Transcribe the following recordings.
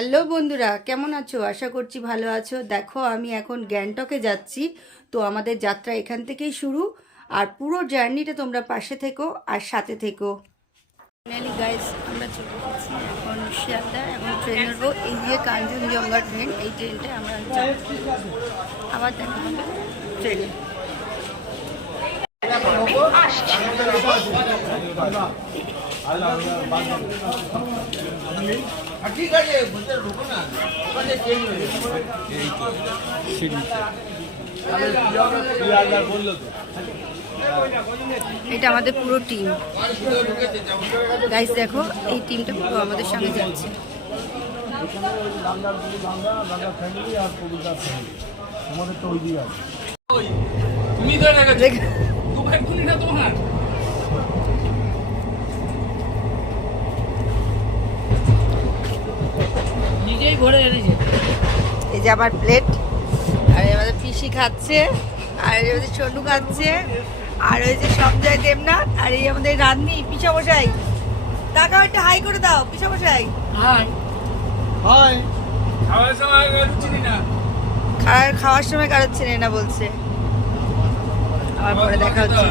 Hello বন্ধুরা, কেমন আছো? আশা করছি ভালো আছো। দেখো, আমি এখন গ্যাংটকে যাচ্ছি। তো আমাদের যাত্রা এখান থেকেই শুরু। আর পুরো জার্নিটা তোমরা পাশে থেকো আর সাথে থেকো। ফাইনালি গাইস, আমরা চলে এসেছি এখন শিয়ালদা। এখন ট্রেন ধরবো। এই যে কাঞ্চনজঙ্ঘা ট্রেন, এই ট্রেনটায় আমরা যাচ্ছি। আবার দেখা হবে ট্রেনে। ঠিক আছে, রুকো না, এটা আমাদের পুরো টিম গাইস। দেখো, এই টিমটা পুরো আমাদের সঙ্গে যাচ্ছে। নিজেই ঘরে এনেছে। এই যে আমার প্লেট, আর আমাদের পিসি খাচ্ছে, আর এই আমাদের ছোটু খাচ্ছে, আর ওই যে সঞ্জয় দেবনাথ, আর এই আমাদের রান্নি পিসামশাই। তাকাও, একটা হাই করে দাও পিসামশাই। High high. খাওয়ার সময় কারোর চেনে না বলছে। আবার পরে দেখা হচ্ছে।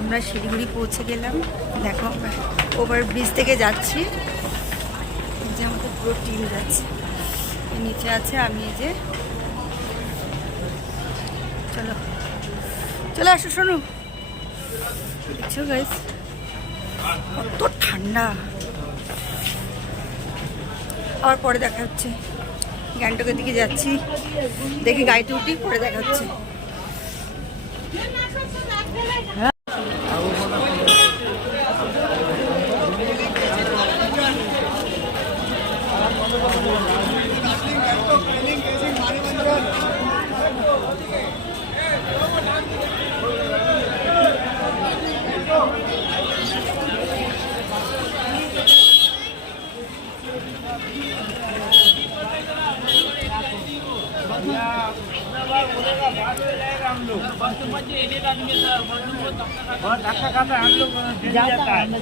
আমরা শিলিগুড়ি পৌঁছে গেলাম। দেখো, আমরা ওভার ব্রিজ থেকে যাচ্ছি। এই যে আমাদের পুরো টিম যাচ্ছে। নিচে আছে আমি। এই যে চলো চলে আসো, শোনো। দেখছো গাইস, কত ঠান্ডা। আবার পরে দেখা হচ্ছে। গ্যাংটকের দিকে যাচ্ছি, দেখি গাড়িতে উঠি, পরে দেখা হচ্ছে।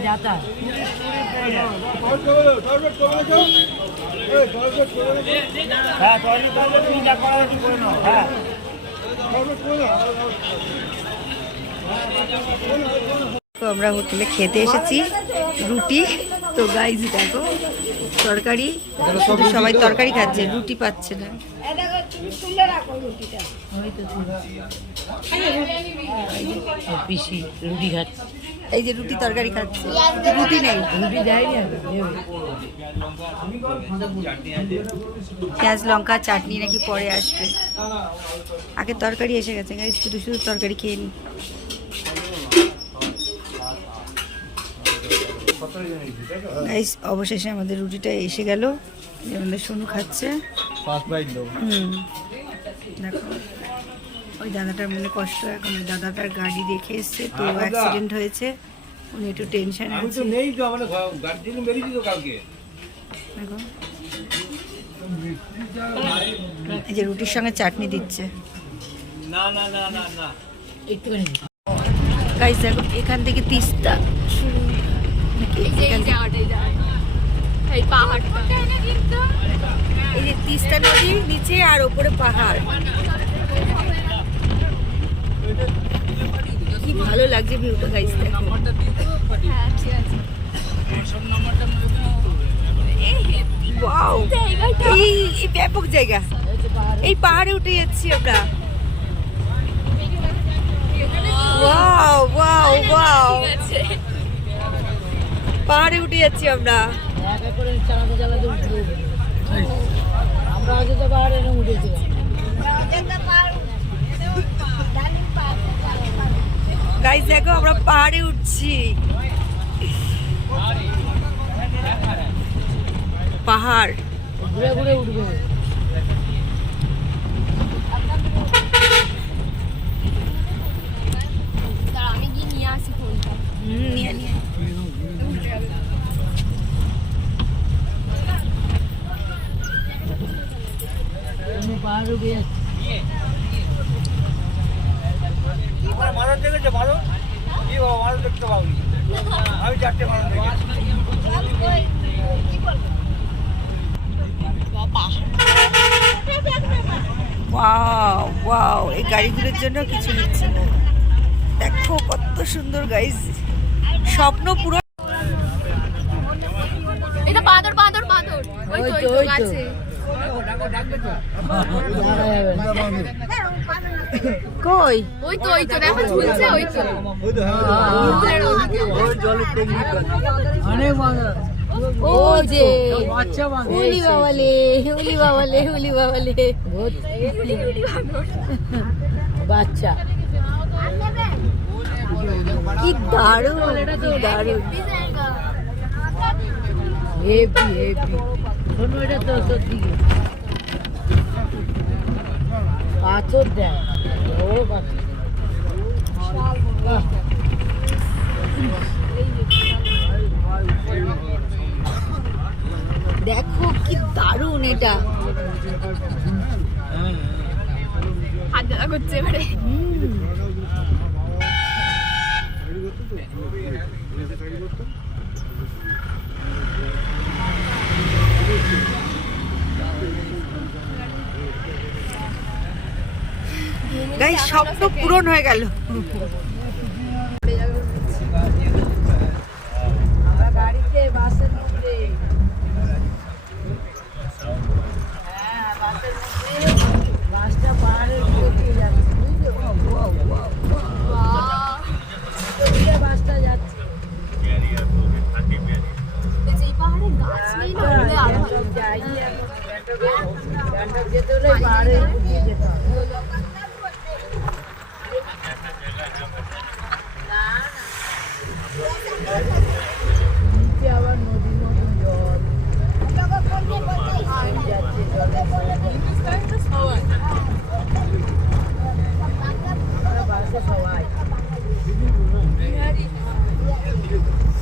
जाता তো আমরা হোটেলে খেতে এসেছি রুটি। তো গাইজ দেখো, তরকারি, সবাই তরকারি খাচ্ছে, রুটি পাচ্ছে না। পিসি রুটি খাচ্ছে। এই যে রুটি তরকারি খাচ্ছে, রুটি নেই। রুটি দেয়নি। পেঁয়াজ লঙ্কা চাটনি নাকি পরে আসবে, আগে তরকারি এসে গেছে। গাইজ শুধু শুধু তরকারি খেয়ে নি। গাইজ অবশেষে আমাদের রুটিটা এসে গেল। আমাদের সোনু খাচ্ছে। দেখো, ওই দাদাটার মনে কষ্ট। এখন ওই দাদাটার গাড়ি দেখে এসছে, তো অ্যাক্সিডেন্ট হয়েছে, উনি একটু টেনশন আছে। দেখো, এই যে রুটির সঙ্গে চাটনি দিচ্ছে। গাইস দেখো, এখান থেকে তিস্তা শুরু। এই যে তিস্তা নদীর নিচে, আর ওপরে পাহাড়। কি ভালো লাগছে ভিউটা গাইস। দেখো, ওয়াও, এই ব্যাপক জায়গা। এই পাহাড়ে উঠে যাচ্ছি আমরা। ওয়াও ওয়াও ওয়াও, পাহাড়ে উঠে যাচ্ছি আমরা। আমরা আগে তো পাহাড়ে উঠেছি। গাইস দেখো, আমরা পাহাড়ে উঠছি। পাহাড় ঘুরে ঘুরে উঠবে। আমি গিয়ে নিয়ে আসি ফোনটা। নিয়ে নিয়ে পাহাড় উঠে ভালো দেখেছে, ভালো কি ভালো দেখতে পাবনি। আমি চারটে ভালো দেখেছি। ওয়াও ওয়াও, এই গাড়িগুলোর জন্য কিছু নিচ্ছে না। দেখো কত সুন্দর গাইস, স্বপ্ন পুরো। এটা বাঁদর বাঁদর বাঁদর, ওই তো ওই তো গাছে। কই? ওই তো দেখো ঝুলছে, ওই তো অনেক বাঁদর। ও যে বাচ্চা বাঁদর। হুলি বাবালে, হুলি বাবালে, হুলি বাবালে, বাচ্চা। কি দারুণ, কি দারুণ। Heavy heavy. শোনো এটা তো তোর দিকে পাথর দেয়, ও পাথর। বাহ। দেখো কি দারুণ এটা। হাত দেখা করছে এবারে। গাইস, স্বপ্ন পূরণ হয়ে গেল। আমরা গাড়িতে বাসের মধ্যে, বাসের মধ্যে বাসটা পাহাড়ের উপর দিয়ে যাচ্ছে, বুঝছো? ওদিকে বাসটা যাচ্ছে। এই পাহাড়ে গাছ নেই না, উড়ে আরো ভালো। গ্যাংটক যাই এখন, গ্যাংটক যেতে হলে পাহাড়ের উপর দিয়ে যেতে হবে। নিচে আবার নদীর মতন জল যাচ্ছে, জলের আমরা বাসে সবাই,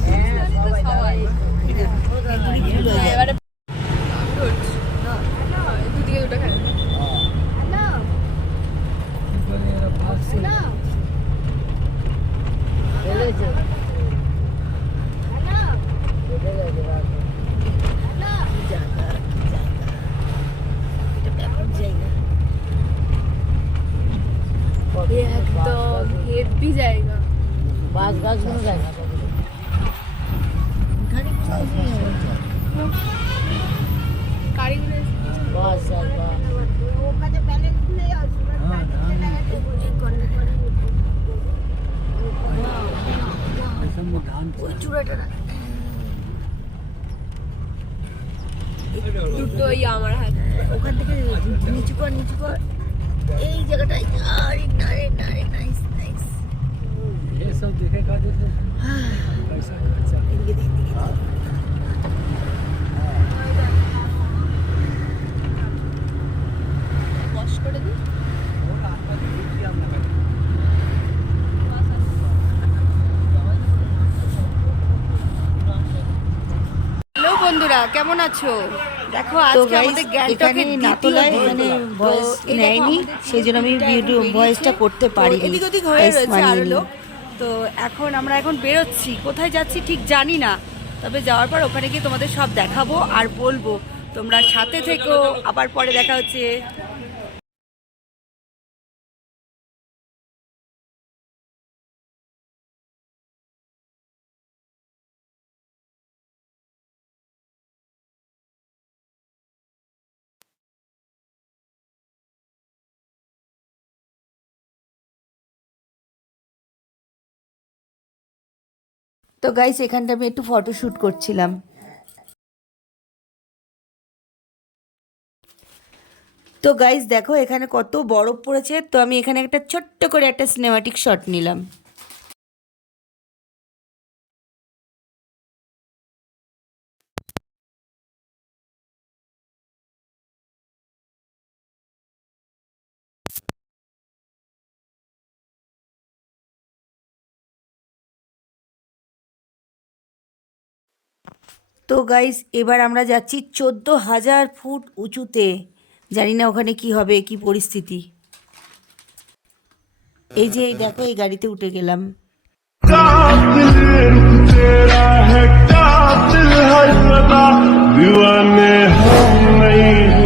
হ্যাঁ সবাই এবারে দুদিকে দুটো খেলে। চলেছে, চলে গেছে বাস। একদম হেভি জায়গা। বাস গাছ কোনো যায় না। গাড়িগুলো বাস আর বাস। দুটোই আমার হাতে। ওখান থেকে নিচু কর, নিচু কর, এই জায়গাটায়। আরে নারে নারে, নাইস নাইস। ये सब देखेगा जैसे पैसा खर्चा। এদিকে দেখ, এদিকে দেখ। বস করে দিই। হ্যালো বন্ধুরা, কেমন আছো? দেখো আজকে আমাদের গ্যাংটকের নাতলায় মানে ভয়েস নেয়নি, সেই জন্য আমি ভিডিও ভয়েসটা করতে পারিনি। এদিক ওদিক হয়ে রয়েছে আরো লোক। তো আমরা এখন বেরোচ্ছি, কোথায় যাচ্ছি ঠিক জানি না, তবে যাওয়ার পর ওখানে গিয়ে তোমাদের সব দেখাবো আর বলবো। তোমরা সাথে থেকো, আবার পরে দেখা হচ্ছে। তো গাইস, এখানটা আমি একটু ফটোশ্যুট করছিলাম। তো গাইস দেখো এখানে কত বরফ পড়েছে। তো আমি এখানে একটা ছোট্ট করে একটা সিনেমাটিক শট নিলাম। তো গাইস, এবার আমরা যাচ্ছি 14,000 ফুট উঁচুতে। জানি না ওখানে কি হবে, কি পরিস্থিতি। এই যে দেখো, এই গাড়িতে উঠে গেলাম। दीवाने हम नहीं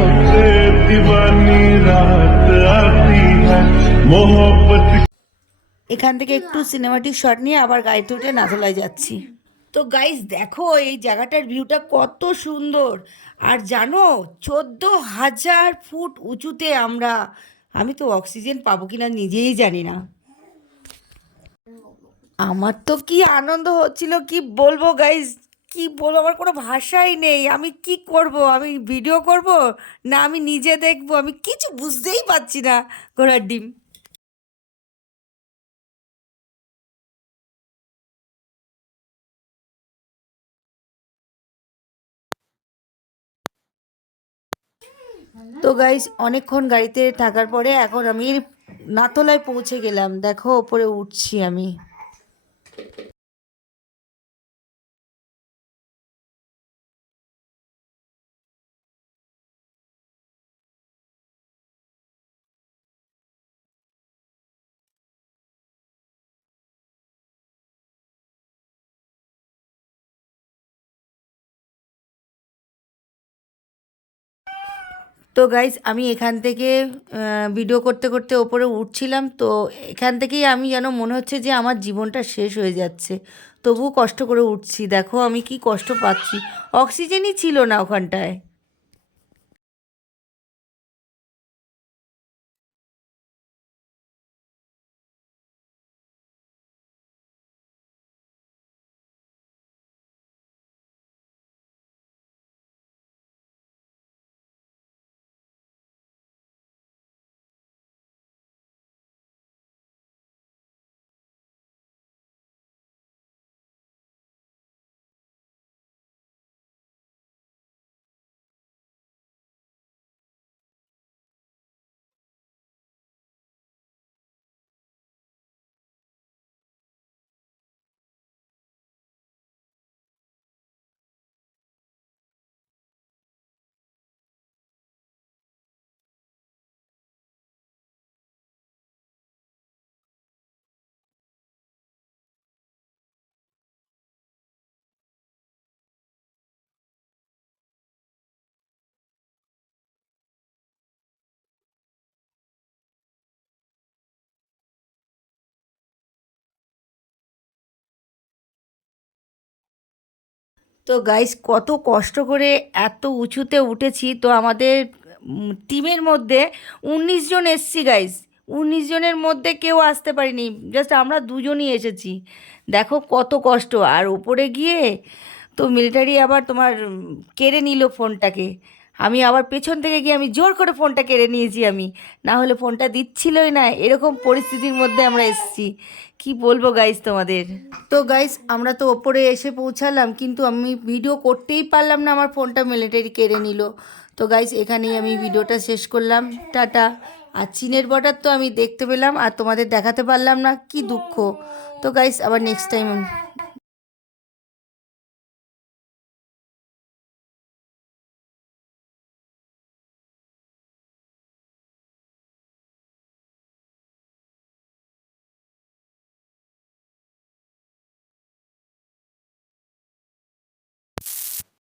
এখান থেকে একটু সিনেমাটিক শট নিয়ে আবার গাড়িতে উঠে নাথুলায় যাচ্ছি। তো গাইস দেখো এই জায়গাটার ভিউটা কত সুন্দর। আর জানো 14,000 ফুট উঁচুতে আমরা। আমি তো অক্সিজেন পাবো কিনা নিজেই জানি না। আমার তো কি আনন্দ হচ্ছিল কি বলবো গাইস, কি বলবো, আমার কোনো ভাষাই নেই। আমি কি করব, আমি ভিডিও করব না আমি নিজে দেখবো, আমি কিছু বুঝতেই পারছি না। ঘোড়ার ডিম। তো গাইস অনেকক্ষণ গাড়িতে থাকার পরে এখন আমি নাথলায় পৌঁছে গেলাম। দেখো ওপরে উঠছি আমি। তো গাইস আমি এখান থেকে ভিডিও করতে করতে ওপরে উঠছিলাম। তো এখান থেকেই আমি যেন মনে হচ্ছে যে আমার জীবনটা শেষ হয়ে যাচ্ছে, তবুও কষ্ট করে উঠছি। দেখো আমি কি কষ্ট পাচ্ছি, অক্সিজেনই ছিল না ওখানটায়। তো গাইস কত কষ্ট করে এত উঁচুতে উঠেছি। তো আমাদের টিমের মধ্যে 19 জন এসছি গাইস। 19 জনের মধ্যে কেউ আসতে পারিনি, জাস্ট আমরা দুজনই এসেছি। দেখো কত কষ্ট। আর উপরে গিয়ে তো মিলিটারি আবার তোমার কেড়ে নিল ফোনটাকে। আমি আবার পেছন থেকে গিয়ে আমি জোর করে ফোনটা কেড়ে নিয়েছি আমি, না হলে ফোনটা দিচ্ছিলই না। এরকম পরিস্থিতির মধ্যে আমরা এসেছি, কি বলবো গাইস তোমাদের। তো গাইস আমরা তো ওপরে এসে পৌঁছালাম, কিন্তু আমি ভিডিও করতেই পারলাম না, আমার ফোনটা মিলিটারি কেড়ে নিল। তো গাইস এখানেই আমি ভিডিওটা শেষ করলাম। টাটা। আর চীনের বর্ডার তো আমি দেখতে পেলাম আর তোমাদের দেখাতে পারলাম না, কি দুঃখ। তো গাইস আবার নেক্সট টাইম